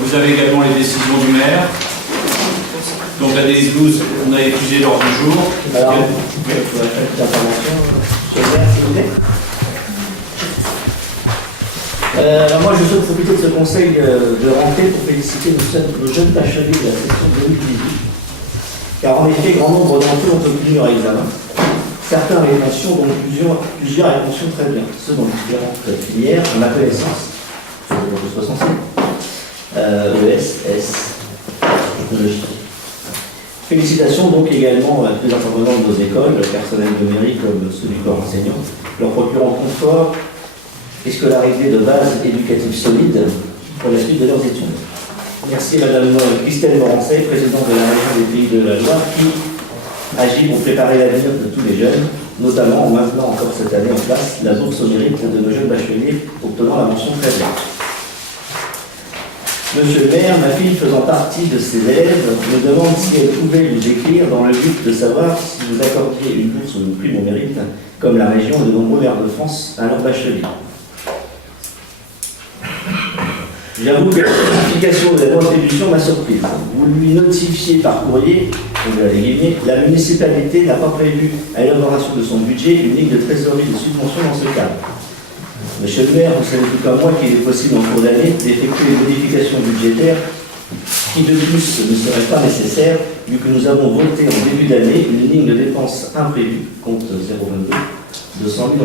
vous avez également les décisions du maire. Donc la DS12, on a étudié l'ordre du jour. Alors, vous pouvez faire une intervention, monsieur le maire, s'il vous plaît. Alors moi, je souhaite profiter de ce conseil de rentrée pour féliciter nos jeunes bacheliers de la session 2018. Car en effet, grand nombre d'entre eux ont obtenu leur examen. Certains avec mention, dont plusieurs avec mention très bien. Ceux dans différentes filières, en ma connaissance, sur le je sois censé, ES, S, technologie. Félicitations donc également à tous les intervenants de nos écoles, le personnel de mairie comme ceux du corps enseignant, leur procurant confort et scolarité de base éducative solide pour la suite de leurs études. Merci Madame Christelle Morancet, présidente de la région des Pays de la Loire, qui agit pour préparer l'avenir de tous les jeunes, notamment en maintenant encore cette année en place la bourse au mérite de nos jeunes bacheliers obtenant la mention très bien. Monsieur le maire, ma fille faisant partie de ces élèves me demande si elle pouvait nous écrire dans le but de savoir si vous accordiez une bourse ou une prime au mérite, comme la région et de nombreux maires de France à leurs bacheliers. J'avoue que la notification de la contribution m'a surprise. Vous lui notifiez par courrier, la municipalité n'a pas prévu à l'élaboration de son budget une ligne de trésorerie de subvention dans ce cadre. Monsieur le maire, vous savez tout comme moi qu'il est possible en cours d'année d'effectuer une modification budgétaire qui de plus ne serait pas nécessaire vu que nous avons voté en début d'année une ligne de dépenses imprévue, compte 022, de 100 000 €.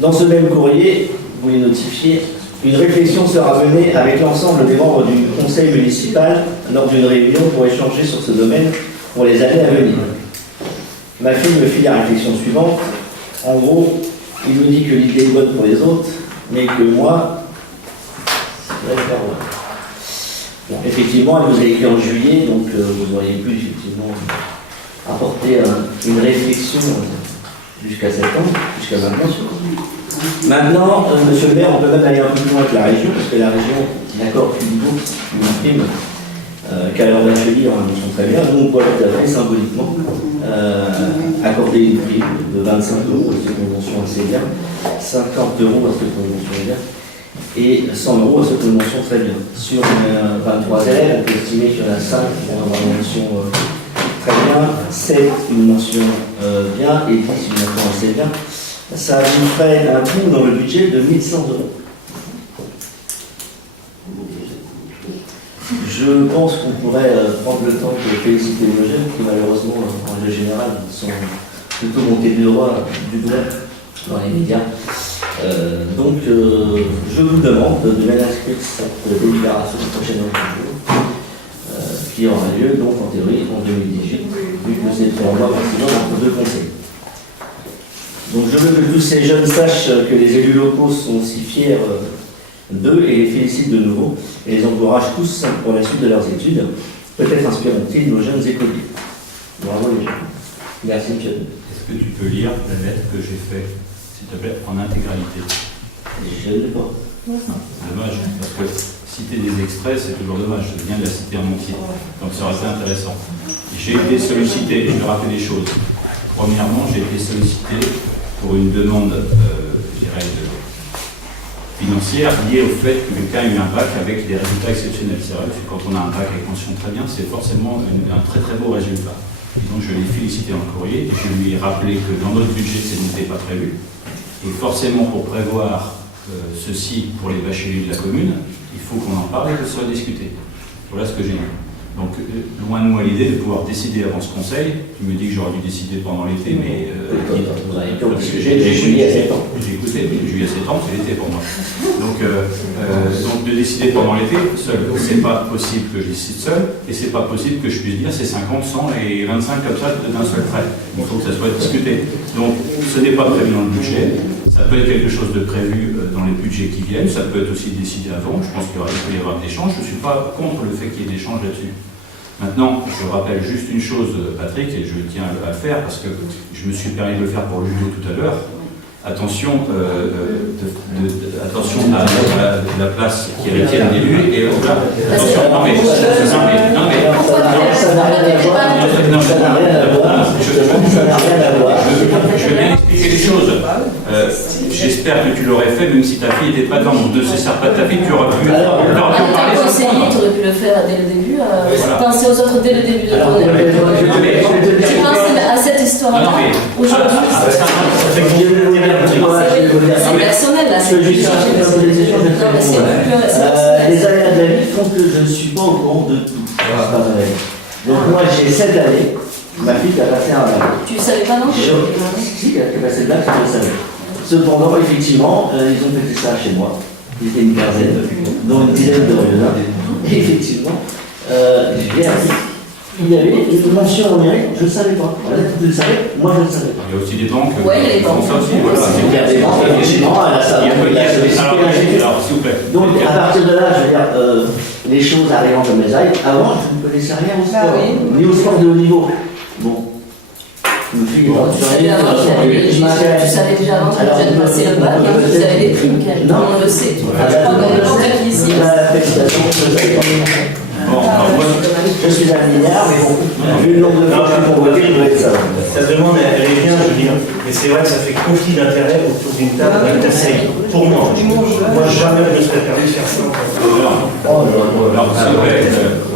Dans ce même courrier, vous les notifiez, une réflexion sera menée avec l'ensemble des membres du conseil municipal lors d'une réunion pour échanger sur ce domaine pour les années à venir. Ma fille me fit la réflexion suivante. En gros, il me dit que l'idée est bonne pour les autres, mais que moi, c'est vrai. Bon, effectivement, elle vous a écrit en juillet, donc vous auriez pu effectivement apporter une réflexion jusqu'à septembre, jusqu'à maintenant. Maintenant, monsieur le maire, on peut même aller un peu plus loin que la région, parce que la région n'accorde une bourse, une prime, qu'à leur bachelier en mention très bien. Nous, on pourrait tout à fait symboliquement accorder une prime de 25 € à ceux qui ont mention assez bien, 50 € à ceux qui ont mention bien, et 100 € à ceux qui ont mention très bien. Sur 23 élèves, on peut estimer qu'il y en a 5 qui vont avoir une mention très bien, 7 une mention bien, et 10 une mention assez bien. Ça nous ferait un trou dans le budget de 1 100 €. Je pense qu'on pourrait prendre le temps de féliciter nos jeunes qui malheureusement, en règle générale, sont plutôt montés du doigt dans les médias. Donc, je vous demande de bien inscrire cette délibération prochainement qui aura lieu, donc en théorie, en 2018, vu que c'est 3 mois maximum entre deux conseils. Donc je veux que tous ces jeunes sachent que les élus locaux sont si fiers d'eux et les félicitent de nouveau et les encouragent tous pour la suite de leurs études. Peut-être inspireront-ils nos jeunes écoliers. Bravo les jeunes. Merci monsieur. Est-ce que tu peux lire la lettre que j'ai faite, s'il te plaît, en intégralité? Je ne l'ai pas. Dommage, parce que citer des extraits, c'est toujours dommage. Je viens de la citer en entier. Donc ça aurait été intéressant. J'ai été sollicité, je vais rappeler des choses. Premièrement, j'ai été sollicité pour une demande, je dirais, financière liée au fait que le cas a eu un bac avec des résultats exceptionnels. C'est vrai que quand on a un bac avec mention très bien, c'est forcément un très très beau résultat. Et donc je l'ai félicité dans le courrier et je lui ai rappelé que dans notre budget, ce n'était pas prévu. Et forcément, pour prévoir ceci pour les bacheliers de la commune, il faut qu'on en parle et que ce soit discuté. Voilà ce que j'ai dit. Donc, loin de moi l'idée de pouvoir décider avant ce conseil. Tu me dis que j'aurais dû décider pendant l'été, mais j'ai écouté, juillet à septembre, c'est l'été pour moi. Donc de décider pendant l'été, seul, c'est pas possible que je décide seul, et c'est pas possible que je puisse dire c'est 50, 100 et 25 comme ça d'un seul trait. Il faut que ça soit discuté. Donc, ce n'est pas prévu dans le budget. Ça peut être quelque chose de prévu dans les budgets qui viennent, ça peut être aussi décidé avant. Je pense qu'il peut y avoir des échanges. Je ne suis pas contre le fait qu'il y ait des échanges là-dessus. Maintenant, je rappelle juste une chose, Patrick, et je tiens à le faire parce que je me suis permis de le faire pour le judo tout à l'heure. Attention, attention à la place qui est retienne d'élu et voilà. Attention, non mais je vais bien expliquer les choses. j'espère que tu l'aurais fait même si ta fille n'était pas dans mon ne se sert pas de ta fille, tu aurais pu en En parler. tant que conseiller, tu aurais pu le faire dès le début, penser aux autres dès le début de ton Tu penses à cette histoire-là aujourd'hui. C'est personnel là, c'est plus les aléas de la vie font que je ne suis pas au courant de tout. Donc moi j'ai 7 années, ma fille qui a passé un bac. Tu ne savais pas non? Si, qui a passé le bac, je le savais. Cependant, effectivement, ils ont fait ça chez moi. Ils étaient une quinzaine, dont une dizaine de Rieuxins. Et effectivement, j'ai appris. Il y avait une mention numérique, je ne savais pas. Tu le savais, moi je ne savais pas. Il y a aussi des banques qui font ça aussi. Voilà. Il y a des banques, effectivement, à la salle. Alors, s'il vous plaît. Donc, à partir de là, je veux dire, les choses arrivant comme elles arrivent. Avant, je ne connaissais rien au sport, ni au sport de haut niveau. Bon. Tu savais déjà avant que tu avais passé le bac, tu avais des primes, on le sait. Je crois qu'on est peut-être ici. Bon, je suis un milliard, mais bon, vu le nombre de fois que je convoqué, je dois être ça. Ça demande, elle est bien, je veux dire, mais c'est vrai que ça fait conflit d'intérêt autour d'une table d'interseille. Pour moi, jamais je me serais permis de faire ça. Alors, s'il vous plaît,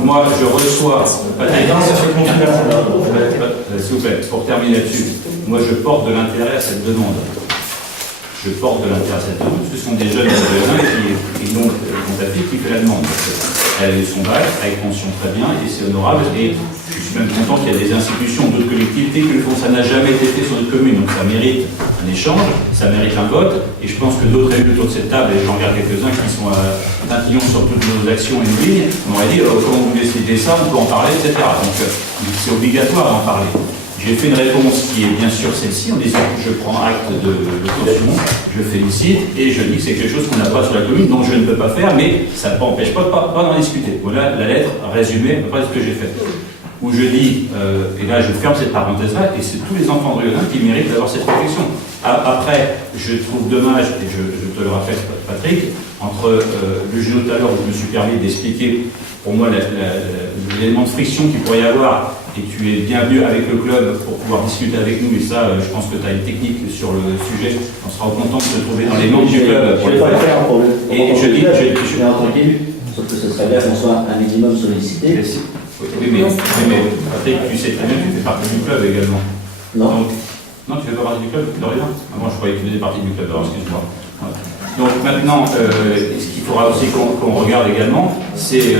moi je reçois. Non, ça fait conflit d'intérêt. S'il vous plaît, pour terminer là-dessus, moi je porte de l'intérêt à cette demande. Je porte de l'intérêt à cette demande. Ce sont des jeunes qui ont ta fille qui fait la demande. Elle a eu son bac avec mention très bien et c'est honorable. Et je suis même content qu'il y a des institutions, d'autres collectivités qui le font. Ça n'a jamais été fait sur notre commune. Donc ça mérite un échange, ça mérite un vote. Et je pense que d'autres élus autour de cette table, et j'en regarde quelques-uns qui sont tatillons sur toutes nos actions et nos lignes, on aurait dit comment vous décidez ça, on peut en parler, etc. Donc c'est obligatoire d'en parler. J'ai fait une réponse qui est bien sûr celle-ci, en disant que je prends acte de l'obtention, je félicite et je dis que c'est quelque chose qu'on n'a pas sur la commune, donc je ne peux pas faire, mais ça ne m'empêche pas d'en discuter. Voilà la lettre résumée, après ce que j'ai fait. Où je dis, et là je ferme cette parenthèse-là, et c'est tous les enfants de Rieuxins qui méritent d'avoir cette protection. Après, je trouve dommage, et je te le rappelle Patrick, entre le jeu tout à l'heure où je me suis permis d'expliquer pour moi l'élément de friction qu'il pourrait y avoir, et tu es bienvenu avec le club pour pouvoir discuter avec nous, et ça, je pense que tu as une technique sur le sujet, on sera content de te trouver dans les membres du club pour le faire. Et je dis, je suis en tant qu'élu, sauf que ce serait bien qu'on soit un minimum sollicité. Oui, mais Patrick, tu sais très bien que tu fais partie du club également. Non. Donc, non, tu fais pas partie du club, Dorian? Moi, je croyais que tu faisais partie du club, alors excuse-moi. Voilà. Donc maintenant, ce qu'il faudra aussi qu'on regarde également, c'est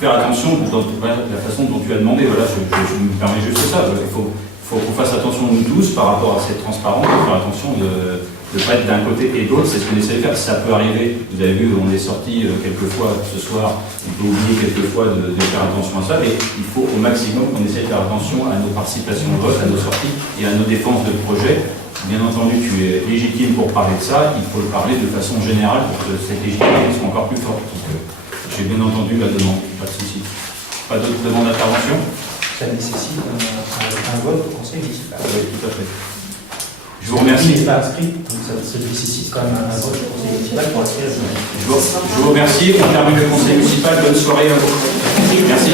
faire attention dans la façon dont tu as demandé. Voilà, je me permets juste ça. Il faut qu'on fasse attention nous tous par rapport à cette transparence, faire attention de ne pas être d'un côté et de l'autre. C'est ce qu'on essaie de faire. Ça peut arriver. Vous avez vu, on est sorti quelquefois ce soir. On peut oublier quelquefois de faire attention à ça, mais il faut au maximum qu'on essaie de faire attention à nos participations au vote, à nos sorties et à nos défenses de projets. Bien entendu, tu es légitime pour parler de ça, il faut le parler de façon générale pour que cette légitimité soit encore plus forte. J'ai bien entendu la demande, pas de souci. Pas d'autres demandes d'intervention? Ça nécessite un vote au conseil municipal. Oui, tout à fait. Je vous remercie. Il n'est pas inscrit, donc ça nécessite quand même un vote au conseil municipal pour inscrire. Je vous remercie, on termine le conseil municipal, bonne soirée à vous. Merci.